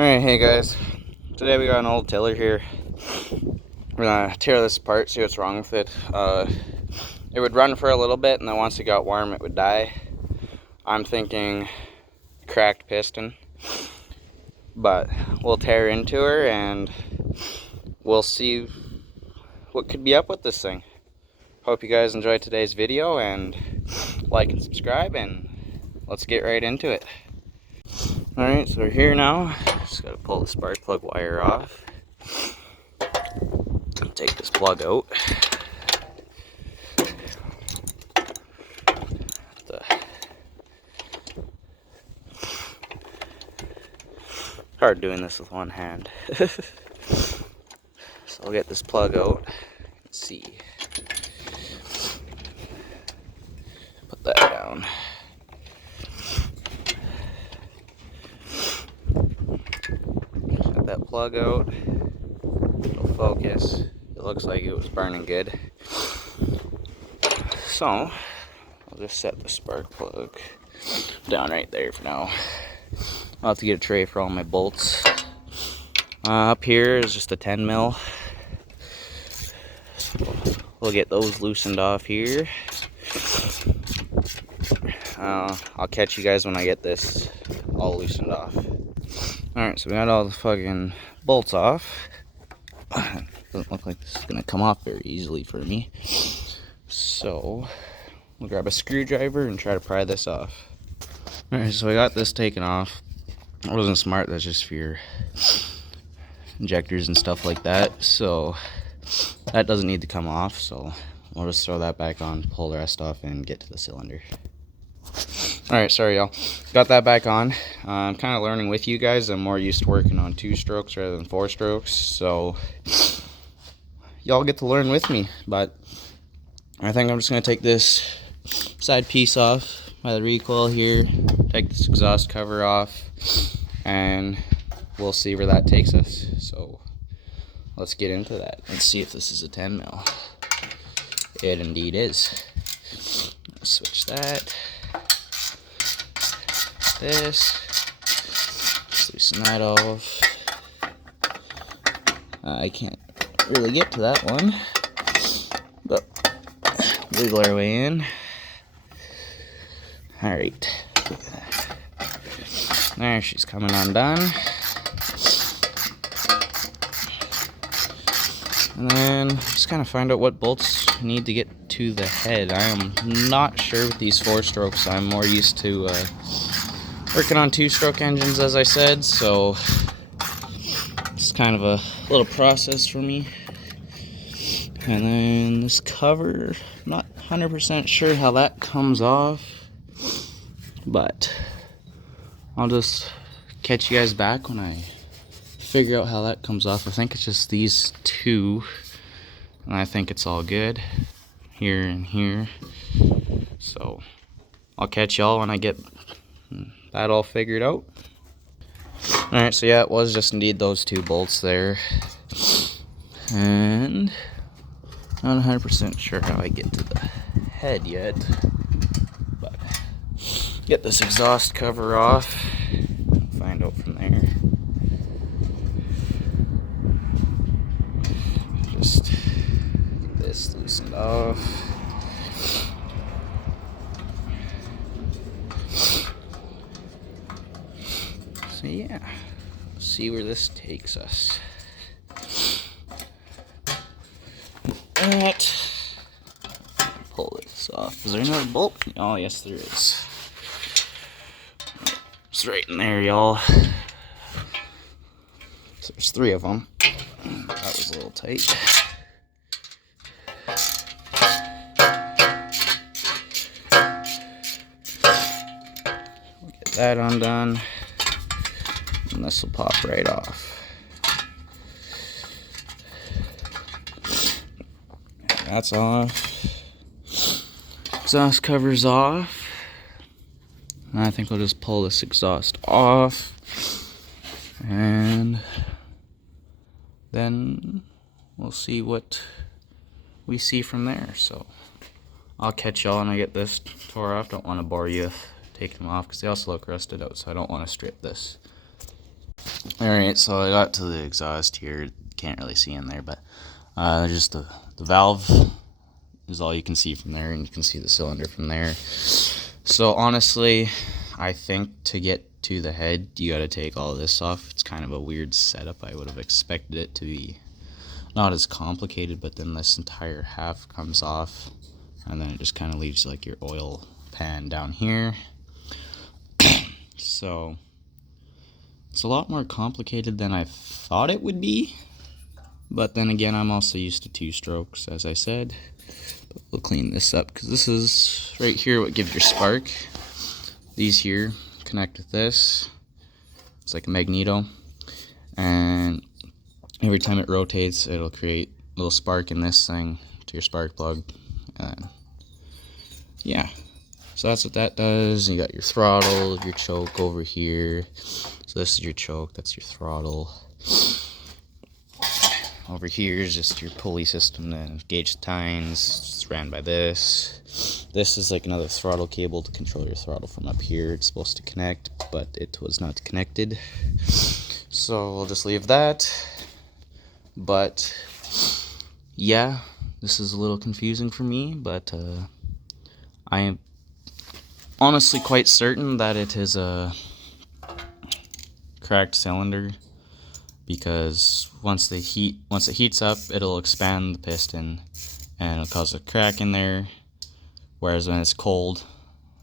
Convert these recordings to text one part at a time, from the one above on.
Alright, hey guys. Today we got an old tiller here. We're gonna tear this apart, see what's wrong with it. It would run for a little bit, and then once it got warm, it would die. I'm thinking cracked piston. But we'll tear into her, and we'll see what could be up with this thing. Hope you guys enjoyed today's video, and like and subscribe, and let's get right into it. Alright, so we're here now. Just gotta pull the spark plug wire off. Take this plug out. Hard doing this with one hand. So I'll get this plug out. Let's see. Put that down. Got that plug out. It'll focus. It looks like it was burning good. So I'll just set the spark plug down right there for now. I'll have to get a tray for all my bolts. Up here is just a 10 mil. We'll get those loosened off here. I'll catch you guys when I get this all loosened off. Alright, so we got all the fucking bolts off. Doesn't look like this is gonna come off very easily for me. So we'll grab a screwdriver and try to pry this off. Alright, so I got this taken off. It wasn't smart, that's just for your injectors and stuff like that. So that doesn't need to come off, so we'll just throw that back on, pull the rest off, and get to the cylinder. Alright, sorry y'all. Got that back on. I'm kind of learning with you guys. I'm more used to working on 2 strokes rather than 4 strokes, so y'all get to learn with me. But I think I'm just going to take this side piece off by the recoil here, take this exhaust cover off, and we'll see where that takes us. So let's get into that and see if this is a 10 mil. It indeed is. Let's switch that. This. Let's loosen that off. I can't really get to that one, but wiggle our way in. Alright. There, she's coming undone. And then just kind of find out what bolts need to get to the head. I am not sure with these 4 strokes. I'm more used to working on 2-stroke engines, as I said, so it's kind of a little process for me. And then this cover, not 100% sure how that comes off, but I'll just catch you guys back when I figure out how that comes off. I think it's just these 2, and I think it's all good here and here. So I'll catch y'all when I get that all figured out. Alright, so yeah, it was just indeed those 2 bolts there. And not 100% sure how I get to the head yet, but get this exhaust cover off, find out from there. Just get this loosened off. So yeah, see where this takes us. Alright, pull this off. Is there another bolt? Oh yes, there is. It's right in there, y'all. So there's 3 of them. That was a little tight. We'll get that undone. And this will pop right off. That's off. Exhaust cover's off. And I think we'll just pull this exhaust off. And then we'll see what we see from there. So I'll catch y'all when I get this tore off. Don't want to bore you with taking them off because they also look rusted out, so I don't want to strip this. Alright, so I got to the exhaust here. Can't really see in there, but just the valve is all you can see from there, and you can see the cylinder from there. So honestly, I think to get to the head, you gotta take all this off. It's kind of a weird setup. I would have expected it to be not as complicated, but then this entire half comes off, and then it just kind of leaves like your oil pan down here. So it's a lot more complicated than I thought it would be, but then again, I'm also used to 2 strokes, as I said. But we'll clean this up, because this is right here what gives your spark. These here connect with this. It's like a magneto, and every time it rotates, it'll create a little spark in this thing to your spark plug. And yeah, so that's what that does. You got your throttle, your choke over here. So this is your choke, that's your throttle. Over here is just your pulley system to gauge the tines. It's ran by this. This is like another throttle cable to control your throttle from up here. It's supposed to connect, but it was not connected. So we'll just leave that. But yeah, this is a little confusing for me, but I am honestly quite certain that it is a cracked cylinder, because once it heats up, it'll expand the piston and it'll cause a crack in there, whereas when it's cold,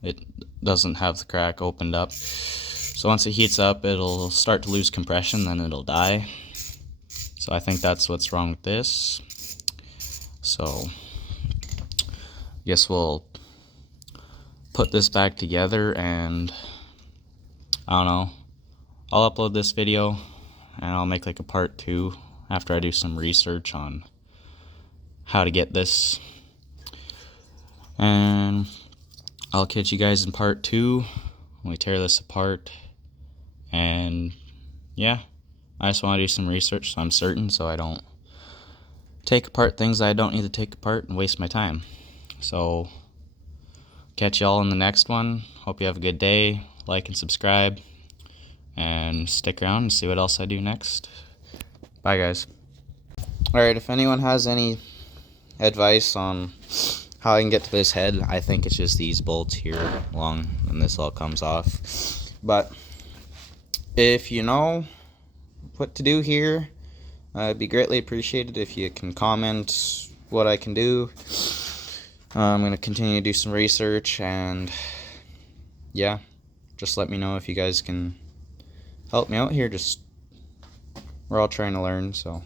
it doesn't have the crack opened up. So once it heats up, it'll start to lose compression, then it'll die. So I think that's what's wrong with this. So I guess we'll put this back together, and I don't know, I'll upload this video and I'll make like a part 2 after I do some research on how to get this, and I'll catch you guys in part 2 when we tear this apart. And yeah, I just want to do some research so I'm certain, so I don't take apart things that I don't need to take apart and waste my time. So catch y'all in the next one. Hope you have a good day. Like and subscribe, and stick around and see what else I do next. Bye, guys. Alright, if anyone has any advice on how I can get to this head, I think it's just these bolts here along, and this all comes off. But if you know what to do here, it'd be greatly appreciated if you can comment what I can do. I'm going to continue to do some research, and yeah, just let me know if you guys can help me out here. We're all trying to learn, so